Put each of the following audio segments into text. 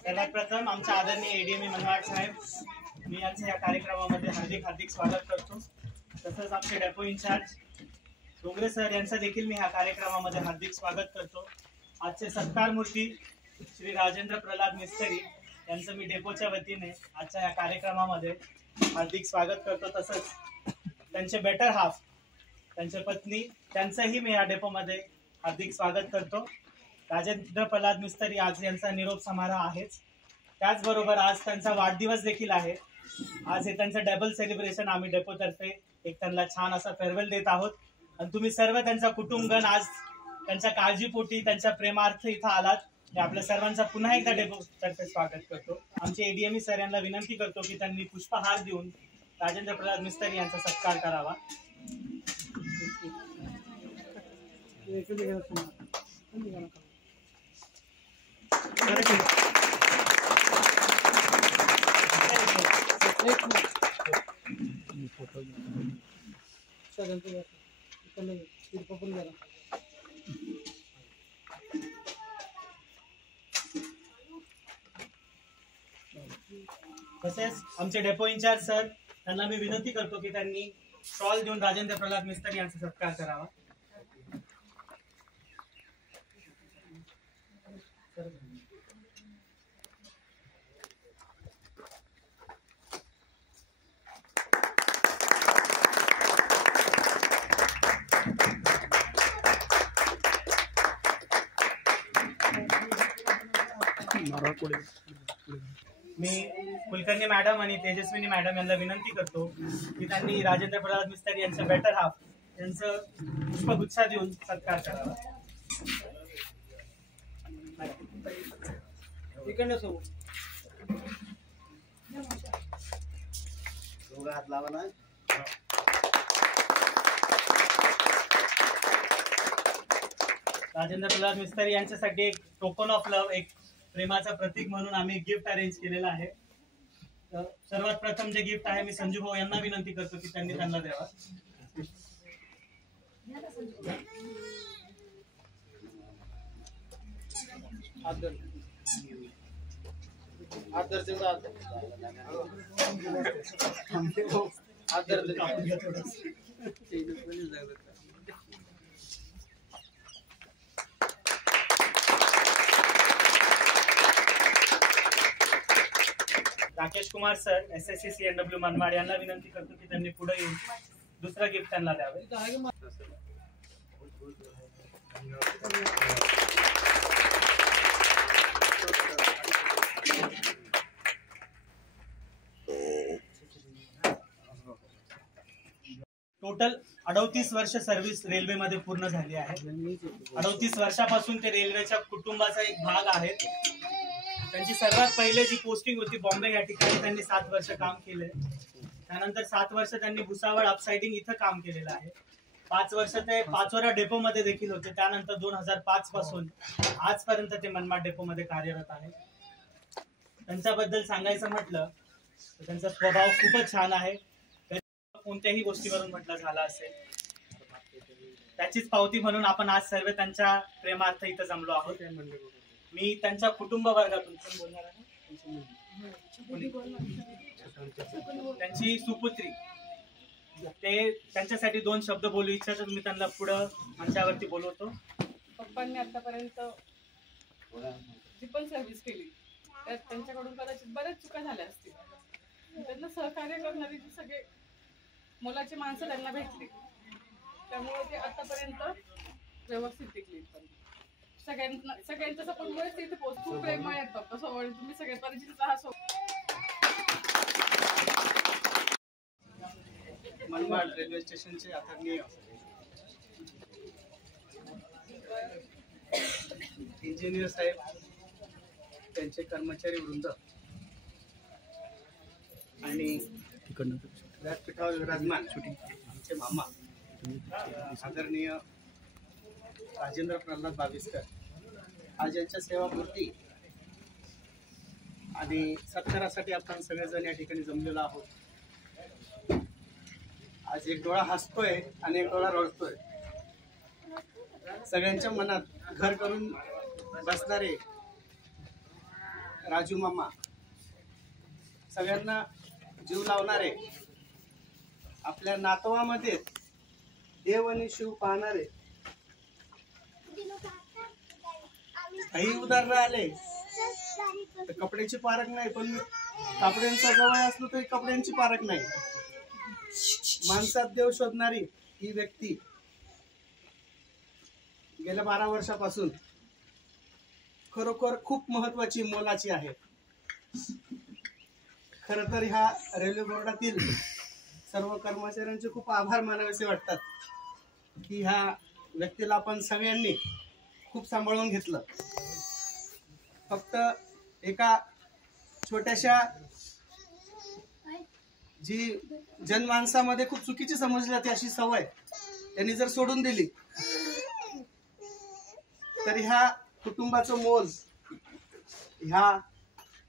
सर्वात प्रथम आमच्या आदरणीय एडीएमई मनमाड साहेब, मी यांचं या कार्यक्रमामध्ये हार्दिक हार्दिक स्वागत करतो। तसंच आमचे डेपो इंचार्ज डोंगरे सर यांचं देखील मी या कार्यक्रमामध्ये हार्दिक स्वागत करतो। आजचे सत्कार मूर्ती श्री राजेंद्र प्रल्हाद मिस्त्री यांचं मी डेपोच्या वतीने आजच्या या कार्यक्रमामध्ये हार्दिक स्वागत करतो। तसंच त्यांचे बेटर हाफ, त्यांच्या पत्नी, त्यांचंही मी या डेपोमध्ये हार्दिक स्वागत करतो। राजेंद्र प्रल्हाद मिस्त्री आज यांचा निरोप समारोह आहेच, त्याचबरोबर आज त्यांचा वाढदिवस देखील आहे। आज हे त्यांचं डबल सेलिब्रेशन आम्ही डेपोतर्फे एक त्यांना छान असा फेअरवेल देत आहोत। आणि तुम्ही सर्व त्यांचा कुटुंबगण आज त्यांच्या काळजीपोटी त्यांच्या प्रेमार्थ इथं आलात, हे आपल्या सर्वांचा पुन्हा एकदा डेपोतर्फे स्वागत करतो। आमचे एडीएमई सर यांना विनंती करतो की त्यांनी पुष्पहार देऊन राजेंद्र प्रल्हाद मिस्त्री यांचा सत्कार करावा। तसेच आमचे डेपो इंचार्ज सर, त्यांना मी विनंती करतो की त्यांनी शॉल देऊन राजेंद्र प्रल्हाद मिस्त्री यांचा सत्कार करावा। मी कुलकर्णी मॅडम आणि तेजस्विनी मॅडम यांना विनंती करतो की त्यांनी राजेंद्र प्रल्हाद मिस्त्री यांचं बेटर हाफ यांचं पुष्पगुच्छ देऊन सत्कार करावा। हात लावा ना। राजेंद्र प्रल्हाद मिस्त्री यांच्यासाठी एक टोकन ऑफ लव्ह, एक प्रेमाचं प्रतीक म्हणून आम्ही गिफ्ट अरेंज केलेलं आहे। तर सर्वात प्रथम जे गिफ्ट आहे मी संजू भाऊ यांना विनंती करतो की त्यांनी त्यांना द्यावा। Rakesh Kumar sir, SSC CNW Manmad यांना विनंती करतो की त्यांनी पुढे येऊन दुसरं गिफ्ट त्यांना द्यावे। टोटल 38 वर्ष सर्व्हिस रेल्वेमध्ये पूर्ण झाली आहे। 38 वर्षापासून ते रेल्वेच्या कुटुंबाचा एक भाग आहेत। त्यांची सर्वात पहिले जी पोस्टिंग होती बॉम्बे या ठिकाणी त्यांनी 7 वर्ष काम केले। त्यानंतर 7 वर्ष त्यांनी भुसावळ अपसाइडिंग इथं काम केलेलं आहे। 5 वर्ष ते पाचोरा डेपो मध्ये देखील होते। त्यानंतर 2005 पासून आजपर्यंत ते मनमाड डेपो मध्ये कार्यरत आहे। त्यांच्याबद्दल सांगायचं म्हटलं तर त्यांचा स्वभाव खूपच छान आहे। कोणत्याही गोष्टीवरून म्हटलं झालं असेल, त्याचीच पावती म्हणून आपण आज सर्व त्यांच्या प्रेमार्थ इथं जमलो आहोत। मी त्यांच्या कुटुंब वर्गातून बोलणार आहे, त्यांची सुपुत्री, ते त्यांच्यासाठी 2 शब्द बोलू इच्छितात। मी त्यांना पुढं मंचावरती बोलवतो। पप्पांनी आतापर्यंत जी पण सर्व्हिस केली त्यात त्यांच्याकडून कदाचित बऱ्याच चुका झाल्या असतील। त्यांना सहकार्य करणारी जी सगळे मुलाची माणसं त्यांना भेटली, त्यामुळे ते आतापर्यंत व्यवस्थित टिकली। पण सगळ्यांच्या सपोर्टमुळेच इथे पोहोच। खूप प्रेमळ आहेत पप्पा सोबत, तुम्ही सगळे परिचित आहात। मनमाड रेल्वे स्टेशनचे आदरणीय इंजिनियर साहेब, त्यांचे कर्मचारी वृंद आणि व्यासपीठावर विराजमान आमचे मामा आदरणीय राजेंद्र प्रल्हाद बाविस्कर, आज यांच्या सेवापूर्ती आणि सत्कारासाठी आपण सगळेजण या ठिकाणी जमलेलो आहोत। आज एक डोळा हसतोय आणि एक डोळा रडतोय। सगळ्यांच्या मनात घर करून बसणारे राजू मामा, सगळ्यांना जीव लावणारे, आपल्या नातवामध्ये देव आणि शिव पाहणारे, काही उदाहरण आले तर कपड्याची पारख नाही, पण कपड्यांचा जवळ असलो तरी कपड्यांची पारख नाही. माणसात देव शोधणारी ही व्यक्ती गेल्या 12 वर्षापासून खरोखर खूप महत्वाची, मोलाची आहे. खर तर ह्या रेल्वे बोर्डातील सर्व कर्मचाऱ्यांचे खूप आभार मानावेसे वाटतात की ह्या व्यक्तीला आपण सगळ्यांनी खूप सांभाळून घेतलं. फक्त एका छोट्याशा जी जनमानसामध्ये खूप चुकीची समजली जाते अशी सवय त्यांनी जर सोडून दिली तर ह्या कुटुंबाचं मोल, ह्या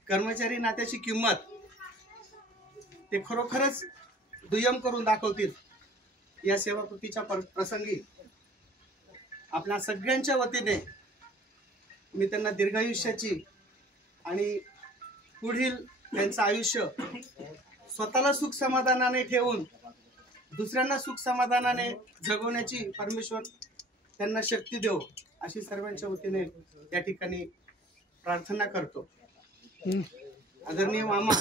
कर्मचारी नात्याची किंमत ते खरोखरच दुय्यम करून दाखवतील. या सेवाकृतीच्या प्रसंगी आपल्या सगळ्यांच्या वतीने मी त्यांना दीर्घायुष्याची आणि पुढील त्यांचं आयुष्य स्वतःला सुख समाधानाने ठेवून दुसऱ्यांना सुख समाधानाने जगवण्याची परमेश्वर त्यांना शक्ती देव, अशी सर्वांच्या वतीने या ठिकाणी प्रार्थना करतो. आदरणीय मामा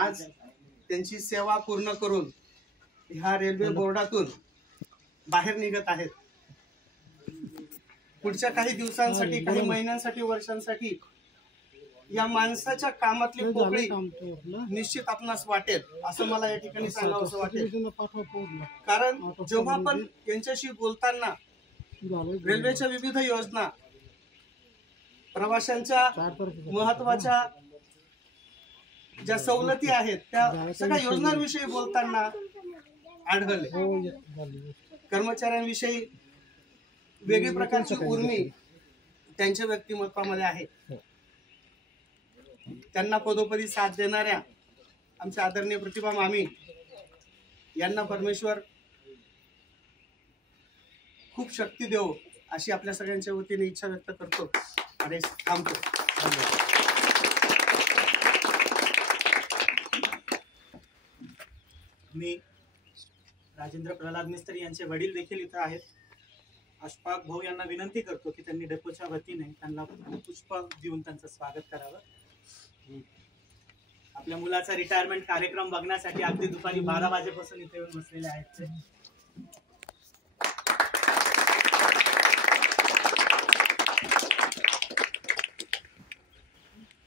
आज त्यांची सेवा पूर्ण करून ह्या रेल्वे बोर्डातून बाहेर निघत आहेत. पुढच्या काही दिवसांसाठी, काही महिन्यांसाठी, वर्षांसाठी या माणसाच्या कामातली पोकळी निश्चित आपणास वाटेल असं मला या ठिकाणी सांगावंसं वाटेल. कारण जेव्हा पण यांच्याशी बोलताना रेल्वेच्या विविध योजना, प्रवाशांच्या महत्वाच्या ज्या सवलती आहेत त्या सगळ्या योजनांविषयी बोलताना आढळले. कर्मचाऱ्यांविषयी वेगळी प्रकारची उर्मी त्यांच्या व्यक्तिमत्वामध्ये आहे. त्यांना पदोपदी साथ देणाऱ्या आमच्या आदरणीय प्रतिभा मामी यांना परमेश्वर खूप शक्ती देव, अशी आपल्या सगळ्यांच्या वतीने इच्छा व्यक्त करतो आणि थांबतो. धन्यवाद. मी राजेंद्र प्रल्हाद मिस्त्री यांचे वडील देखील इथं आहेत. अशफाक भाऊ यांना विनंती करतो की त्यांनी डेपोच्या वतीने त्यांना पुष्प देऊन त्यांचं स्वागत करावं. आपल्या मुलाचा रिटायरमेंट कार्यक्रम बघण्यासाठी अगदी दुपारी 12 वाजेपासून इथे येऊन बसलेले आहेत ते.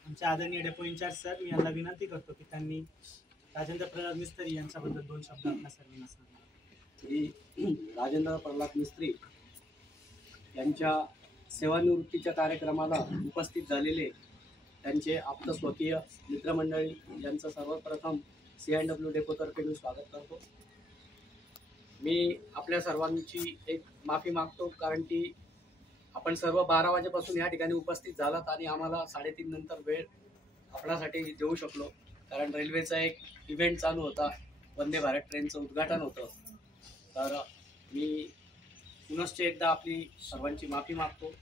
आमचे आदरणीय डेपो इंचार्ज सर, मी यांना विनंती करतो की त्यांनी राजेंद्र प्रल्हाद मिस्त्री यांच्याबद्दल 2 शब्द आपल्या सर्वांना सांगा. राजेंद्र प्रल्हाद मिस्त्री यांच्या सेवानिवृत्तीच्या कार्यक्रमाला उपस्थित झालेले त्यांचे आप्त स्वकीय मित्रमंडळी यांचं सर्वप्रथम C&W डेपोतर्फे मी स्वागत करतो. मी आपल्या सर्वांची एक माफी मागतो, कारण की आपण सर्व 12 वाजेपासून या ठिकाणी उपस्थित झालात आणि आम्हाला 3:30 नंतर वेळ आपल्यासाठी देऊ शकलो, कारण रेल्वेचा एक इव्हेंट चालू होता, वंदे भारत ट्रेनचं उद्घाटन होतं. तर मी पुनश्च एकदा आपली सर्वांची माफी मागतो.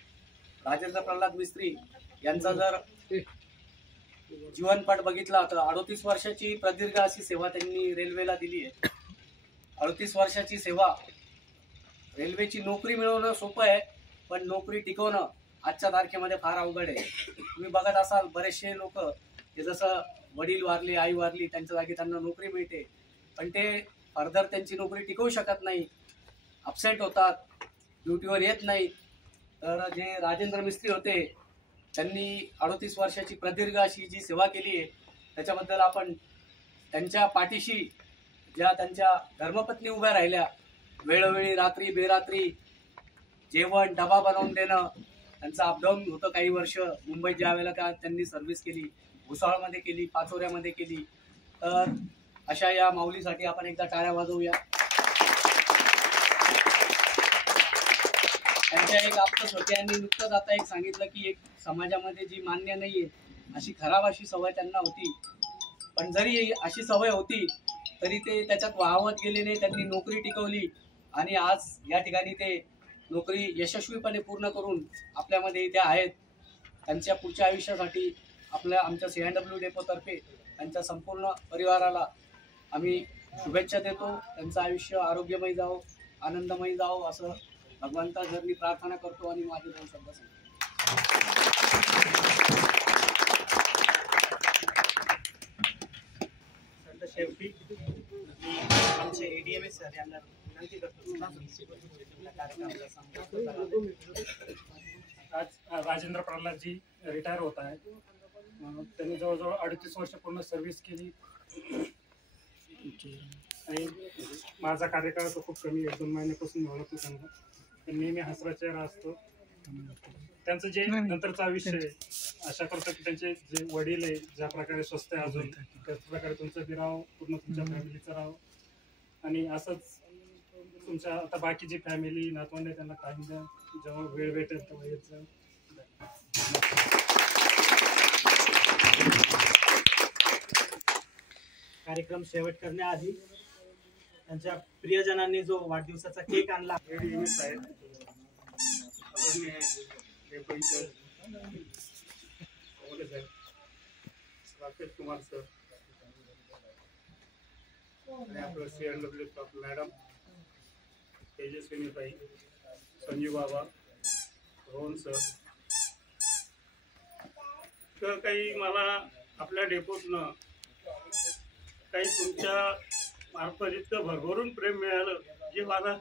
राजेंद्र प्रल्हाद मिस्त्री यांचा जर जीवनपट बघितला तर 38 वर्षाची प्रदीर्घ अशी सेवा त्यांनी रेल्वेला दिली आहे. 38 वर्षाची सेवा. रेल्वेची नोकरी मिळवणं सोपं आहे, पण नोकरी टिकवणं आजच्या तारखेमध्ये फार अवघड आहे. तुम्ही बघत असाल बरेचसे लोक हे जसं वडील वारले, आई वारली, त्यांच्या जागी त्यांना नोकरी मिळते, पण ते फर्दर त्यांची नोकरी टिकवू शकत नाही, अब्सेंट होतात, ड्युटीवर येत नाही. तर जे राजेंद्र मिस्त्री होते त्यांनी 38 वर्षाची प्रदीर्घ अशी जी सेवा केली आहे त्याच्याबद्दल आपण त्यांच्या पाठीशी ज्या त्यांच्या धर्मपत्नी उभ्या राहिल्या, वेळोवेळी रात्री बेरात्री जेवण डबा बनवून देणं, त्यांचं अपडाऊन होतं काही वर्ष मुंबईत ज्या वेळेला का त्यांनी सर्व्हिस केली, भुसावळमध्ये केली, पाचोऱ्यामध्ये केली. तर अशा या माऊलीसाठी आपण एकदा टाळ्या वाजवूया. त्यांच्या एक आप्त स्वतःनी नुकतंच आता एक सांगितलं की एक समाजामध्ये जी मान्य नाहीये अशी खराब अशी सवय त्यांना होती, पण जरी अशी सवय होती तरी ते त्याच्यात वाहवत गेले नाही. त्यांनी नोकरी टिकवली आणि आज या ठिकाणी ते नोकरी यशस्वीपणे पूर्ण करून आपल्यामध्ये इथे आहेत. त्यांच्या पुढच्या आयुष्यासाठी आमच्या CNW डेपोतर्फे त्यांच्या संपूर्ण परिवाराला आम्ही शुभेच्छा देतो. त्यांचं आयुष्य आरोग्यमय जावो, आनंदमय जावो असं भगवंता जर मी प्रार्थना करतो आणि माझे 2 शब्द सांगतो. शेवटी मी आमचे ADMA सर यांना विनंती करतो. आज राजेंद्र प्रल्हादजी रिटायर होत आहेत. त्यांनी जवळजवळ 38 वर्ष पूर्ण सर्व्हिस केली आणि माझा कार्यकाळ तो खूप कमी 1-2 महिन्यापासून ओळखतो त्यांना. पण नेहमी हसरा चेहरा असतो. त्यांचं जे नंतरचं आयुष्य आहे, आशा करतो की त्यांचे जे वडील आहे ज्या प्रकारे स्वस्थ आहे अजून, त्याच प्रकारे तुमचं बी राहावं, पूर्ण तुमच्या फॅमिलीचं राहावं. आणि असंच तुमच्या आता बाकी जी फॅमिली नातवंड आहे त्यांना टाइम द्या, जेव्हा वेळ भेटेल तेव्हा येत जा. कार्यक्रम शेवट करण्याआधी त्यांच्या प्रियजनांनी जो वाढदिवसाचा केक आणला, ADMA साहेब, आदरणीय डेप्युटी साहेब, राकेश कुमार सर आणि आपलं CNW स्टाफ मॅडम, तेजस्विनीताई, संजीव बाबा, रोहन सर. तर काही मला आपल्या डेपोतनं काही तुमच्या मार्फत इतकं भरभरून प्रेम मिळालं, जे मला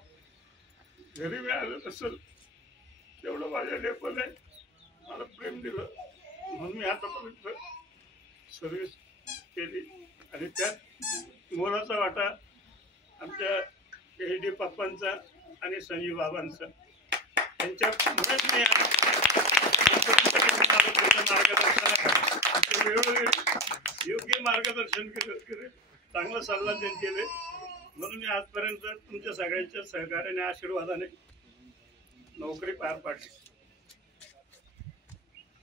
घरी मिळालं नसेल तेवढं माझ्या डेपोने मला प्रेम दिलं. म्हणून मी आतापर्यंत सर्व्हिस केली आणि त्यात मोलाचा वाटा आमच्या AD पप्पांचा आणि संजीव बाबांचा. त्यांच्यामुळेच मी मार्गदर्शनाखाली वेळोवेळी योग्य मार्गदर्शन केले, चांगला सल्ला केले. म्हणून मी आजपर्यंत तुमच्या सगळ्यांच्या सहकार्याने आशीर्वादाने नोकरी पार पाडली.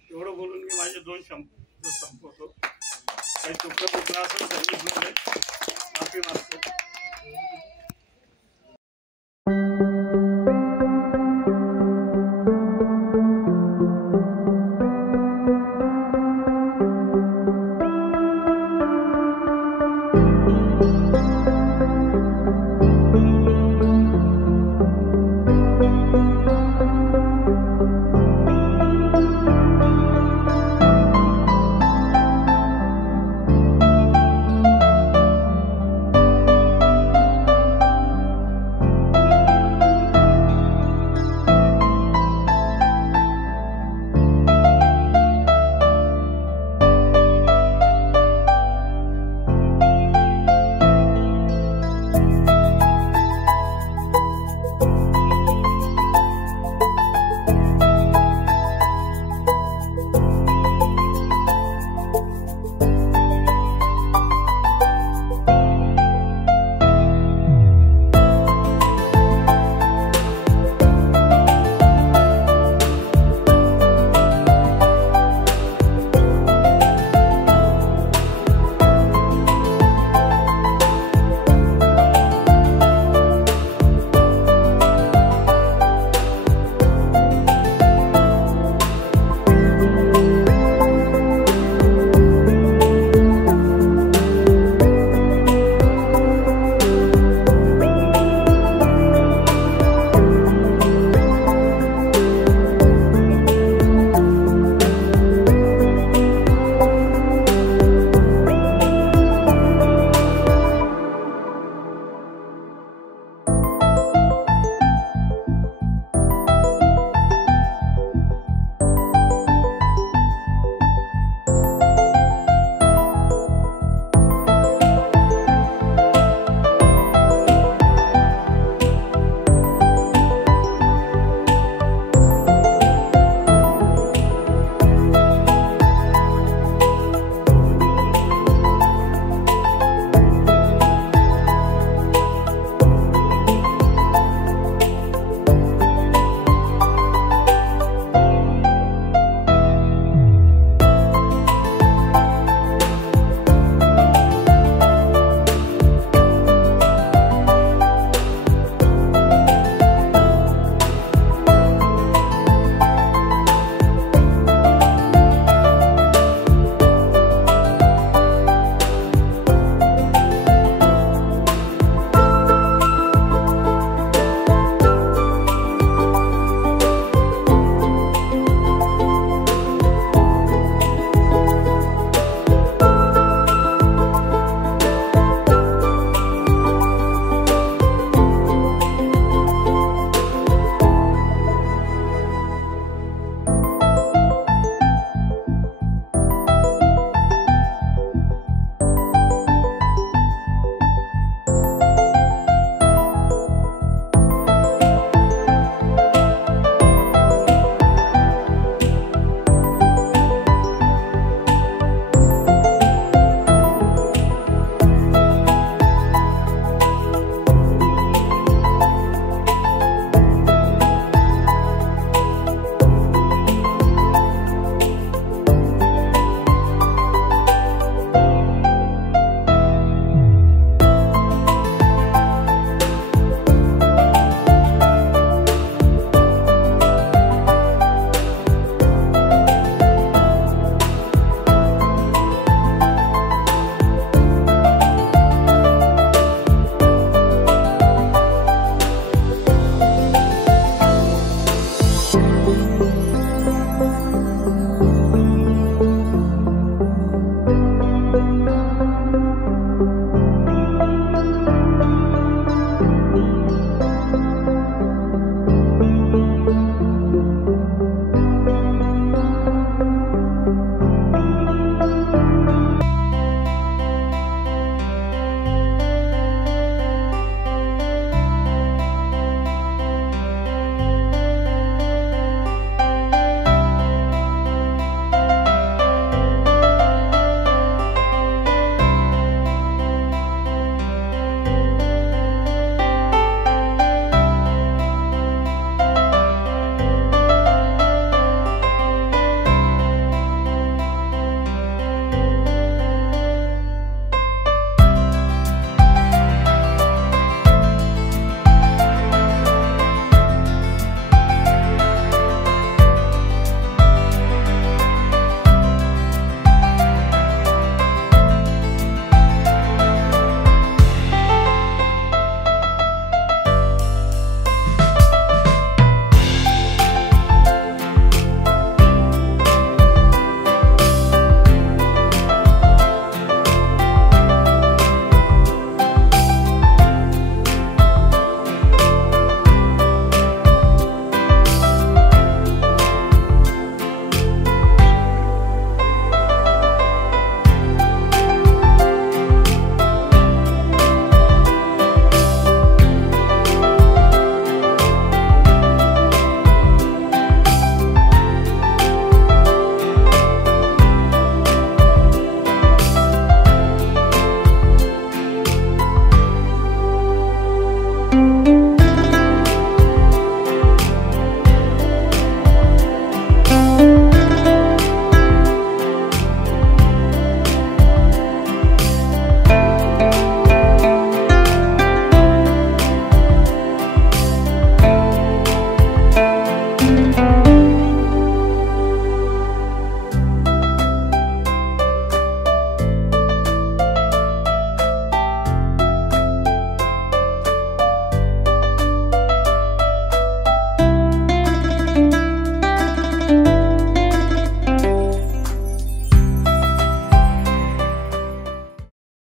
एवढं बोलून मी माझे 2 शब्द संपवतो. काही चुकलं असं सांगितलं माफी मागतो.